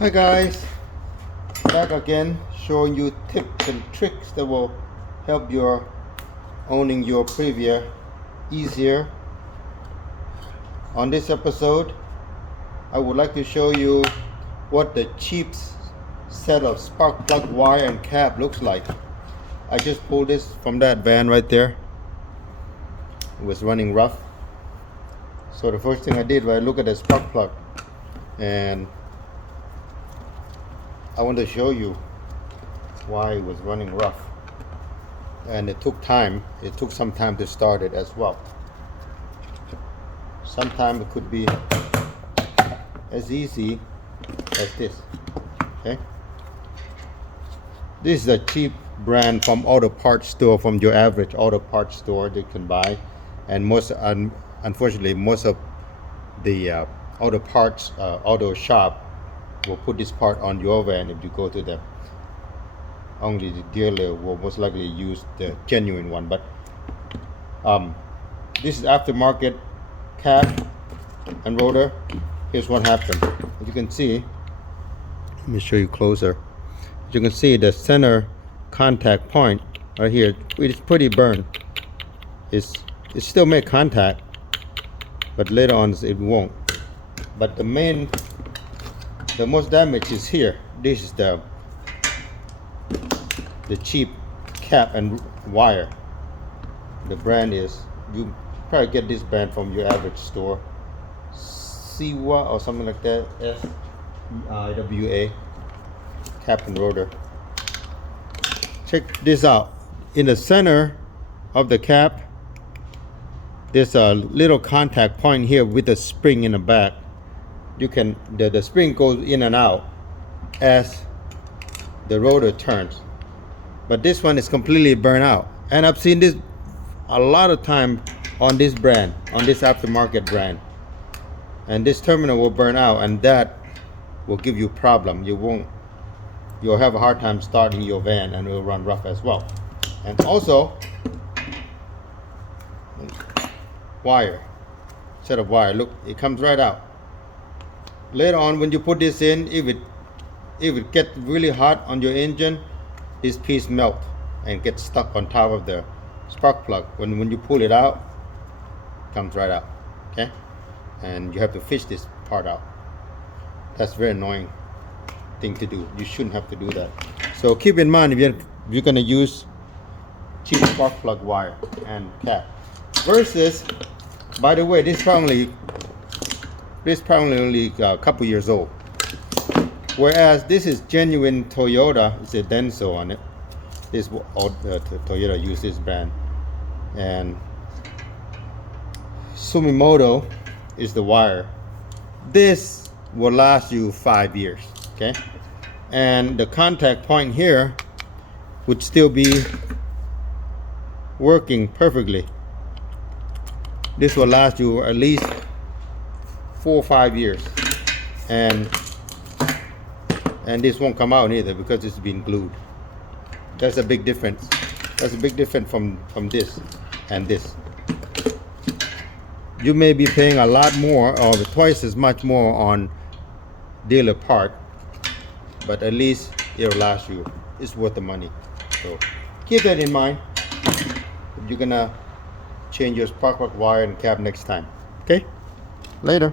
Hi guys, back again showing you tips and tricks that will help your owning your Previa easier. On this episode, I would like to show you what the cheap set of spark plug wire and cap looks like. I just pulled this from that van right there. It was running rough. So the first thing I did was I look at the spark plug, and I want to show you why it was running rough. And it took time. It took some time to start it as well. Sometimes it could be as easy as this. Okay. This is a cheap brand from auto parts store, from your average auto parts store that you can buy. And unfortunately, most of the auto parts auto shop will put this part on your van if you go to them. Only the dealer will most likely use the genuine one. But this is aftermarket cap and rotor. Here's what happened. As you can see, let me show you closer. As you can see, the center contact point right here, it's pretty burned. It still make contact, but later on it won't. But the most damage is here. This is the cheap cap and wire. The brand is, you probably get this brand from your average store, Siwa or something like that. SEIWA cap and rotor. Check this out. In the center of the cap, there's a little contact point here with a spring in the back. You can the spring goes in and out as the rotor turns, but this one is completely burnt out. And I've seen this a lot of time on this brand, on this aftermarket brand. And this terminal will burn out, and that will give you problem. You'll have a hard time starting your van, and it will run rough as well. And also, set of wire, look, it comes right out. Later on, when you put this in, if it gets really hot on your engine, this piece melt and gets stuck on top of the spark plug. When you pull it out, it comes right out. Okay, and you have to fish this part out. That's a very annoying thing to do. You shouldn't have to do that. So keep in mind, if you're going to use cheap spark plug wire and cap. Versus, by the way, this probably only a couple years old. Whereas this is genuine Toyota. It's a Denso on it. This Toyota used this brand. And Sumimoto is the wire. This will last you 5 years. Okay, and the contact point here would still be working perfectly. This will last you at least 4 or 5 years, and this won't come out either because it's been glued. That's a big difference. That's a big difference from this and this. You may be paying a lot more, or twice as much more, on dealer part, but at least it'll last you. It's worth the money. So keep that in mind if you're gonna change your spark plug wire and cap next time. Okay, later.